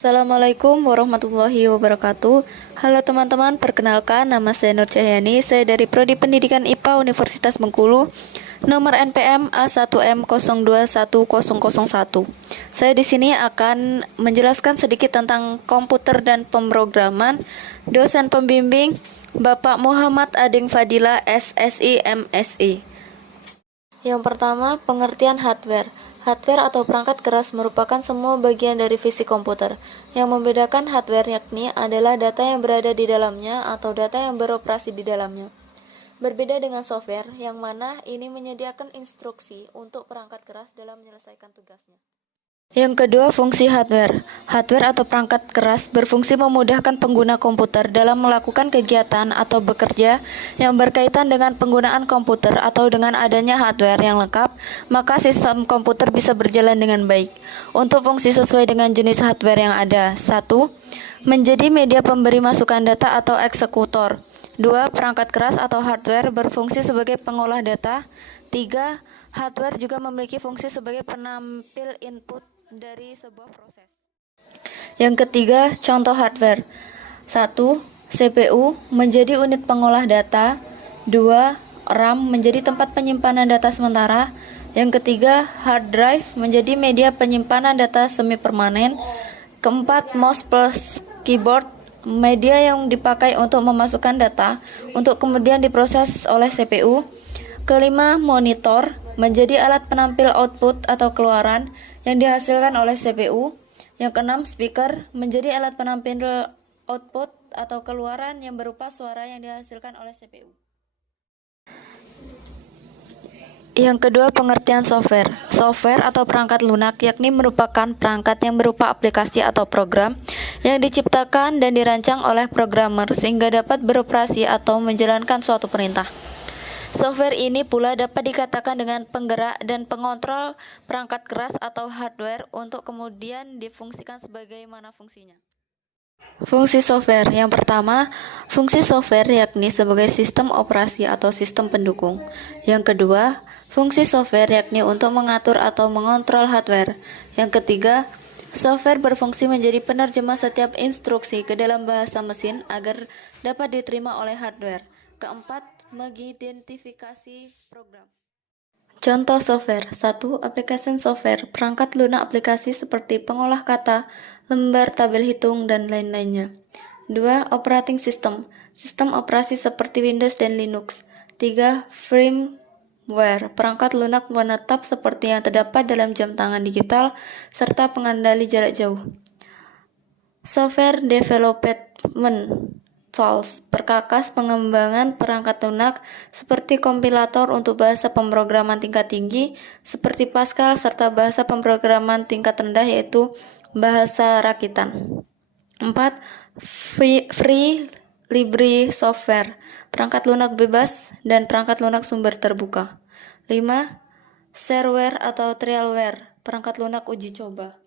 Assalamualaikum warahmatullahi wabarakatuh. Halo teman-teman, perkenalkan nama saya Nur Cahyani. Saya dari Prodi Pendidikan IPA Universitas Bengkulu, nomor NPM A1M021001. Saya di sini akan menjelaskan sedikit tentang komputer dan pemrograman. Dosen pembimbing Bapak Muhammad Ading Fadila, SSI, MSI. Yang pertama, pengertian hardware. Hardware atau perangkat keras merupakan semua bagian dari fisik komputer. Yang membedakan hardware yakni adalah data yang berada di dalamnya atau data yang beroperasi di dalamnya. Berbeda dengan software, yang mana ini menyediakan instruksi untuk perangkat keras dalam menyelesaikan tugasnya. Yang kedua, fungsi hardware. Hardware atau perangkat keras berfungsi memudahkan pengguna komputer dalam melakukan kegiatan atau bekerja yang berkaitan dengan penggunaan komputer atau dengan adanya hardware yang lengkap, maka sistem komputer bisa berjalan dengan baik. Untuk fungsi sesuai dengan jenis hardware yang ada. 1. Menjadi media pemberi masukan data atau eksekutor. 2. Perangkat keras atau hardware berfungsi sebagai pengolah data. 3. Hardware juga memiliki fungsi sebagai penampil input dari sebuah proses. Yang ketiga, contoh hardware. 1. CPU menjadi unit pengolah data. 2. RAM menjadi tempat penyimpanan data sementara. Yang ketiga, hard drive menjadi media penyimpanan data semi permanen. Keempat, mouse plus keyboard, media yang dipakai untuk memasukkan data untuk kemudian diproses oleh CPU. Kelima, monitor menjadi alat penampil output atau keluaran yang dihasilkan oleh CPU. Yang keenam, speaker menjadi alat penampil output atau keluaran yang berupa suara yang dihasilkan oleh CPU. Yang kedua, pengertian software. Software atau perangkat lunak yakni merupakan perangkat yang berupa aplikasi atau program yang diciptakan dan dirancang oleh programmer sehingga dapat beroperasi atau menjalankan suatu perintah. Software ini pula dapat dikatakan dengan penggerak dan pengontrol perangkat keras atau hardware untuk kemudian difungsikan sebagaimana fungsinya. Fungsi software. Yang pertama, fungsi software yakni sebagai sistem operasi atau sistem pendukung. Yang kedua, fungsi software yakni untuk mengatur atau mengontrol hardware. Yang ketiga, software berfungsi menjadi penerjemah setiap instruksi ke dalam bahasa mesin agar dapat diterima oleh hardware. Keempat, mengidentifikasi program. Contoh software. 1. Application software, perangkat lunak aplikasi seperti pengolah kata, lembar tabel hitung, dan lain-lainnya. 2. Operating system, sistem operasi seperti Windows dan Linux. 3. Firmware, perangkat lunak menetap seperti yang terdapat dalam jam tangan digital, serta pengendali jarak jauh. Software development tools, perkakas pengembangan perangkat lunak seperti kompilator untuk bahasa pemrograman tingkat tinggi seperti Pascal serta bahasa pemrograman tingkat rendah yaitu bahasa rakitan. 4. Free library software, perangkat lunak bebas dan perangkat lunak sumber terbuka. 5. Shareware atau trialware, perangkat lunak uji coba.